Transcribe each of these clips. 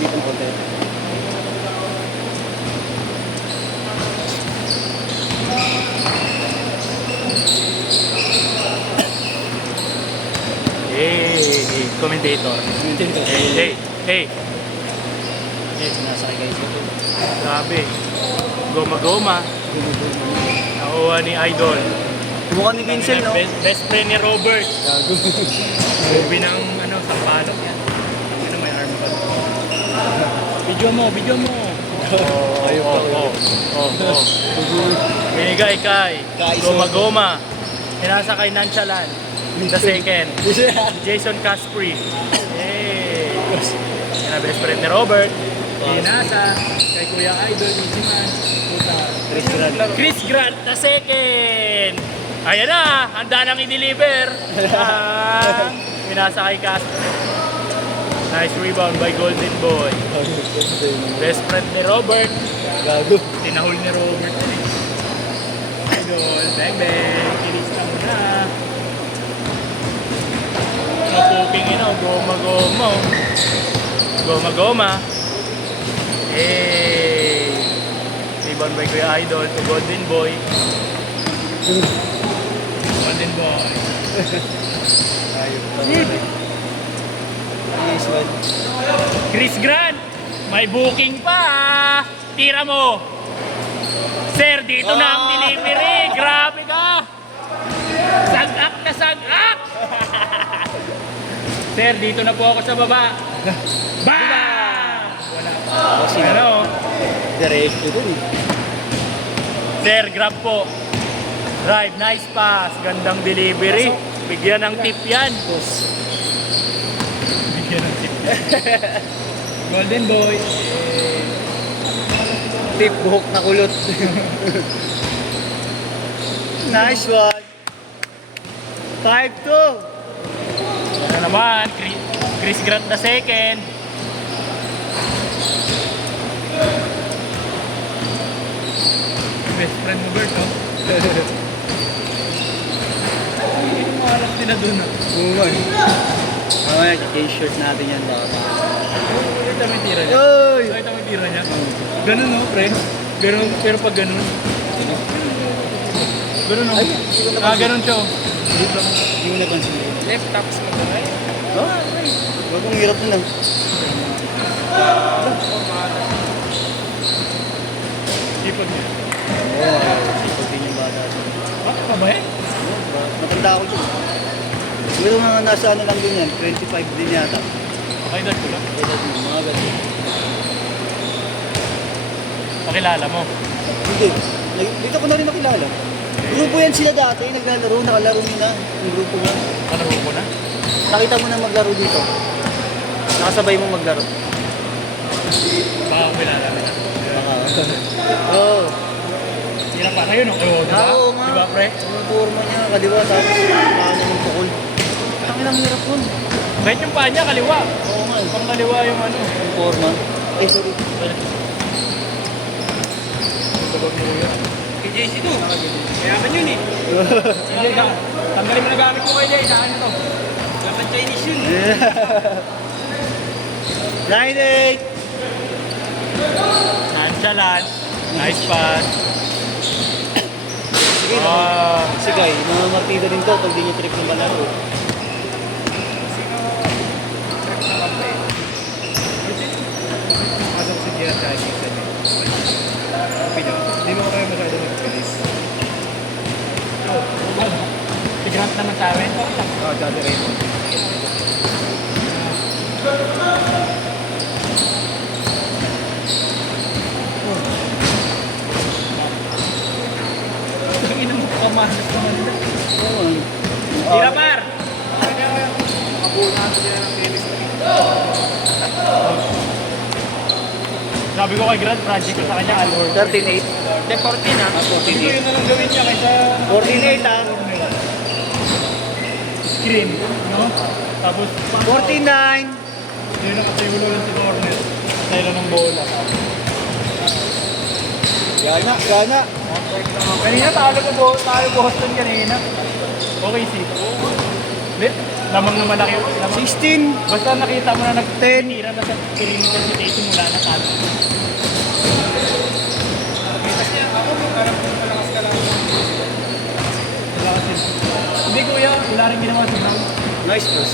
dito ng konti. Hey, commentator. Hey. Yes, sinasakay guys ito. Grabe. Goma-goma. Nakuha ni Idol. Mukha ni Vincent, no? Best friend ni Robert. Gago. Sabi ng sampalok yan. May arm pa. Video mo. Oh. Binigay kay Goma-goma. Hinasakay Nonchalant. The second. Jason Caspri. Hey. Yan ang best friend ni Robert. Hinasa kay Kuya Idol, Easy Man. Chris Grant, the second. Ayan na, handa nang i-deliver. Hinasa kay Caspri. Nice rebound by Golden Boy. Best friend ni Robert. Gago. Tinahol ni Robert yun eh. Idol, bang. Kilis ka muna. Napuping goma-goma. Goma-goma. Hey! Rebound by Kuya Idol to Golden Boy. Golden Boy. Yes, one. Chris Grant, may booking pa. Tira mo. Sir, dito na ang delivery. Grabe ka. Sagak na sagak. Sir, dito na po ako sa baba. Bang! Wala pa. Ano? Diretso dun. Sir, grab po. Drive, nice pass. Gandang delivery. Bigyan ng tip yan. Bigyan ng tip. Golden Boy. Tip, buhok na kulot. Nice one. 5-2. Ano naman, Chris Grant the second. Best friend mo, Bert, no? Hindi mo alam din na doon, no? Bumay. Mamaya, t-shirt natin yan. Ito may tira niya. Oy! Ito may tira niya. Ganun, no, pre? Ganun, pero pag ganun. Ganun, no? Ganun siya. Hindi mo napansin. Left tapos mag-right. Oh? Wag kong hirap na. Sipag niya. Oo, sipag din yung bata. Bakit pa ba eh? Matanda ako dyan. Pero mga nasa ano lang din yan, 25 din yata. Okay, dad ko lang. Mga ganyan. Pakilala mo. Hindi. Dito ko na rin makilala. Grupo yan sila dati, naglalaro, nakalaro nila. Yung grupo nga. Kalaro ko na. Nakita mo na maglaro dito. Nakasabay mo maglaro. Baka kilala mo na. Baka. Oo. Hirap pa kayo, no? Oo, diba? Oo nga. Diba, pre? Yung forma niya, kaliwa, tapos paano yung tukol. Ang ilang hirap nun. Kahit yung paa niya, kaliwa. Oo nga. Pang kaliwa yung ano. Yung forma. Ay, sorry. Kay JC to. Mayaman yun eh. Hindi ka. Tanggalin mo na gamit ko kay JC. Saan ito? Dapat Chinese yun. 9-8! Nonchalant. Nice pass. Sige naman. Si Guy, mga martida din to pag di niya trip ng balaro. Pasok si Gerard dahil sa niya. Hindi mo kami masyado mag-release. Si Grant naman sa amin. Oo, dati Raymond. Ang ina mo kamanas naman nila. Oo. Tira par! Sabi ko kay Grant, project ko sa kanya, Alor. 13-8. 14 ha? 14. Ito yun na lang gawin niya kaysa... 14-8 ha? Screen, no? Tapos... 49! Yun ang katayulo lang si corner. Tayo ng bola. Gana, gana. Kanina tayo Boston kanina. Okay, si. Lit? Lamang na malaki. Lamang. 16. Basta nakita mo na nagtira na sa perimeter si Tatum mula na talo. Hindi kuya, wala rin ginawa si Brown. Nice boss.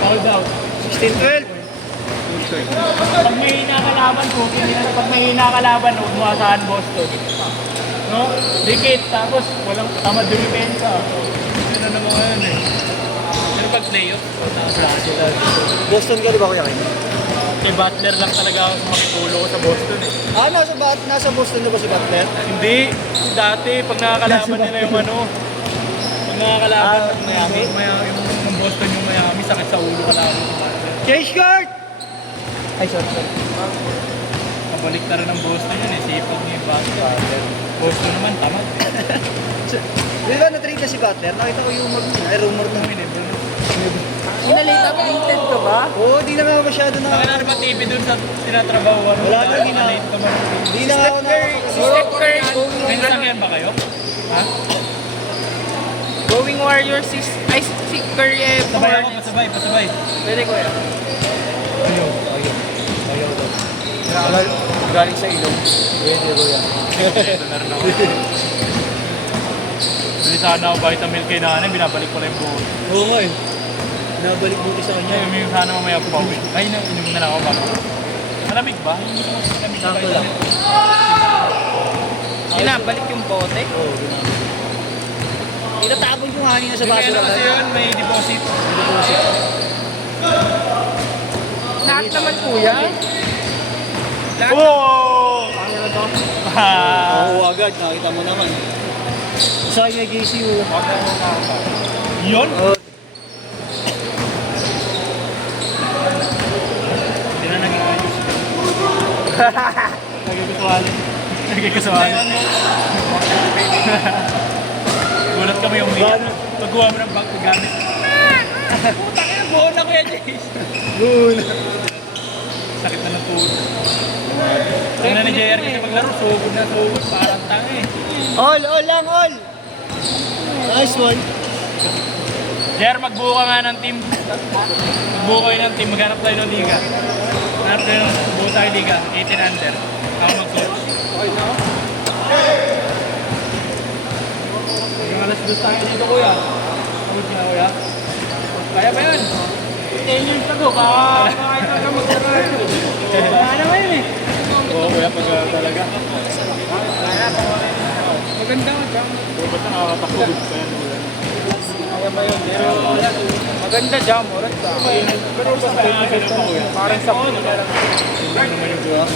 Foul daw. 16-12. Pag may hinakalaban po, pag may hinakalaban, huwag mo asahan Boston. No? Dikit, tapos walang tamad yung depensa. Yun na naman yun eh. Pero pag playoff, wala sila. Boston ka di ba kuya kayo? Kay Butler lang talaga ako makikulo ko sa Boston eh. Ah, nasa Boston na ba si Butler? Hindi, dati pag nakakalaban nila yung ano, pag nakakalaban ng Miami, yung Boston yung Miami, sakit sa ulo kalaban ng Butler. Chase guard! Ay, sorry. Pabalik na rin ng Boston yun eh, sipag niya yung Butler. Boston naman, tamad eh. Di ba na-trade na si Butler? Nakita ko yung rumor na. Inalate updated ka ba? Oo, di na nga masyado na. Nakilala ba TV dun sa tinatrabaho? Wala na, hindi na. Late ka ba? Di na ako na. Si Steph Curry May nasakyan ba kayo? Ha? going Warriors si Curry eh. Sabay ako, pasabay. Pwede ko yan. Ayaw daw. Galing sa ilong. Pwede ko yan. Ito na rin ako. Bili sana ako vitamin kay nanay, binabalik ko lang yung buhay. Oo nga eh. Nabalik buti sa kanya. Ay, uminom sana mamaya po. Ay, inom na lang ako bago. Malamig ba? Malamig Sakto lang. Sinabalik yung bote. Oo, ginamit. Itatapon yung hangin na sa May basura. ano kasi yun, may deposit. Lahat naman kuya. Lahat Oh! Oo, agad. Nakita mo naman. Sa akin may GCU. Yun? Oo. Hindi na naging ayos. Nagkikasuhan. Gulat kami yung umiyak. Pagkuha mo ng bag, gamit. Puta ka na, buhon na kuya Jace. Sakit na ng tuhod. Ang na ni JR kasi maglaro, sugod na sugod, parang tanga eh. All lang, all! Nice one. JR, magbuo ka nga ng team. Magbuo kayo ng team, maghanap tayo ng liga. Maghanap tayo ng buo tayo liga, 18 under. Ako mag-coach. Yung alas 2 tayo dito kuya. Coach nga kuya. Kaya ba yun? 10 years ago, kahit ka mag-coach. Kaya naman yun eh. Oo kuya, pag talaga. Maganda ka dyan. Basta nakakatakot. Kaya ba yun? maganda jam, oras ka. Pero basta Parang sa ano naman yung buha.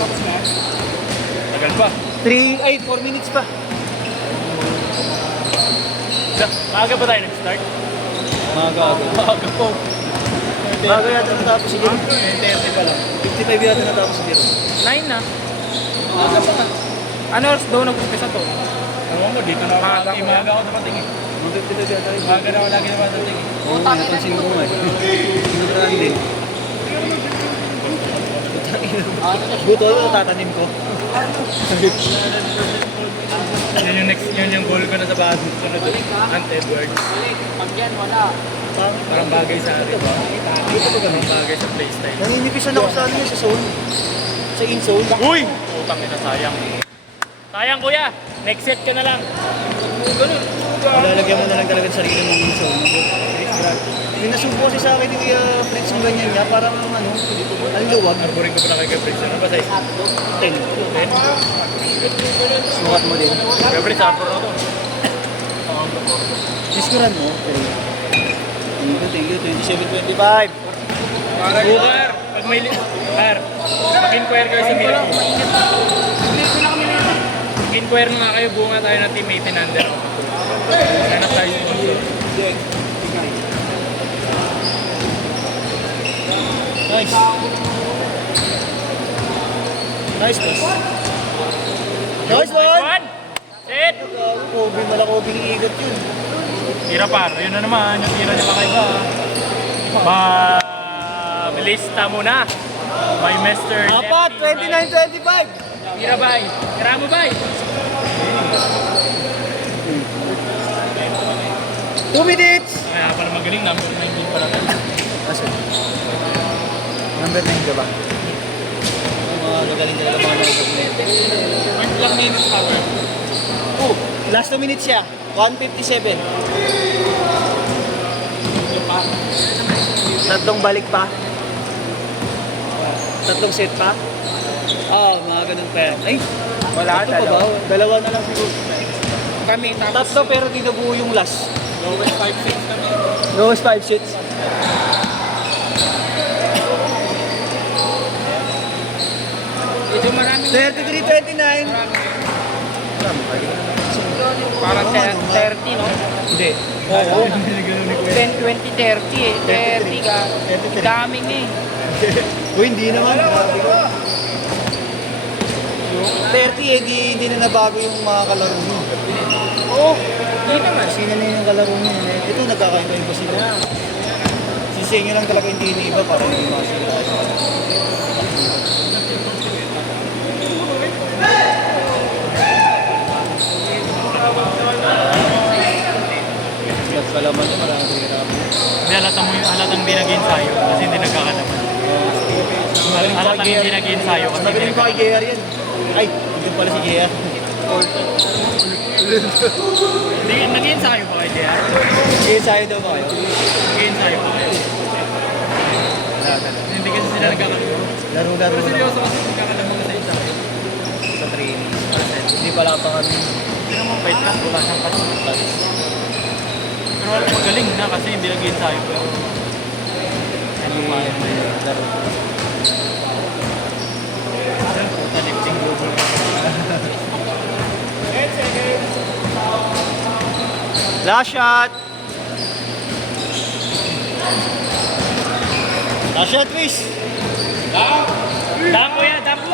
Tagal pa. 4 minutes pa. Maaga ba tayo nag-start? Maaga. Maaga po. Maaga yata natapos si Jero. 20 pa lang. 55 yata natapos si Jero. 9 na. Ano oras daw nag-umpisa to? Ewan mo, dito na Maaga ako. ko Maaga ako dumating eh. 55 yata rin. Maaga na ako lagi na madating eh. Oo, napansin ko nga eh. Sinudrahan din. Buto, tatanim ko. Yan yung next, yun yung goal ko na sa basis. Sunod ulit. Ant Edwards. Pag yan, wala. Parang bagay sa akin. Parang bagay sa playstyle. Naninipisan ako sa ano sa zone. Sa in-zone. Uy! Utang ina, sayang. Sayang kuya! Next set ka na lang. Ganun. Lalagyan mo na lang talaga sa sarili mong in-zone. Yung nasubo kasi sa akin yung Fritz yung ganyan niya, parang ano, ang luwag. Arboring ko pa na kay Gabriel. Ano ba size? 10. Sukat mo din. Gabriel, sa arbor na to. Diskuran mo. Thank you. 27-25. Bugar! Pag may Par, mag-inquire kayo sa Mira. Mag-inquire na kayo, bunga tayo ng team 18 under. Hanap tayo sa sponsor. Nice. Nice pass. Nice one! Set! Kobe, malakobing igot yun. Tira par, yun na naman, yung tira niya kakaiba. Lista mo na. By Mr. Apat, Lefty. 29-25. Tira bay. Tira mo bay. 2 minutes. Kaya pala Magaling, number 19 para tayo. Asan? Number 9 ka ba? Mga gagaling talaga mga number 9. May ilang minutes pa ba? Oh, last 2 minutes siya. 1:57. Tatlong balik pa. Tatlong set pa. Mga ganun pa yan. Ay, Wala, tatlo pa ba? Dalawa na lang siguro. Kami, tapos Tatlo pero di nabuo yung last. lowest 5-6 kami. Lowest 5 sets. Ito maraming 33-29. parang 30, no? Hindi. Oo. 10, 20, 30 eh. 30 ka. 33. Daming eh. Uy, hindi naman. Grabe ko. 30 hindi na nabago yung mga kalaro mo. Oo. Hindi naman. Sino na yung kalaro niya. Ito nagkakain-kain pa sila. Sisenyo lang talaga hindi iniiba para hindi masira. Mas kalaman niya maraming hirap. Hindi, halatang hindi nag-ensayo kasi hindi nagkakalaman. Halatang hindi nag-ensayo kasi hindi Magaling pa kay JR yan. Ay, hindi pala si JR. Hindi, nag-ensayo ba kay JR? JR daw ba kayo? Nag-ensayo ba kayo? Hindi kasi sila nagkakalaman. Laro-laro Pero lang seryoso kasi nagkakalaman sa ensayo. sa training. Hindi pala pa kami. Hindi naman fight class, wala siyang class. Pero magaling na kasi hindi nag-ensayo. Pero Ano pa yung laro? puta, lifting global. Last shot! Last shot, Chris! Dako yan, dako!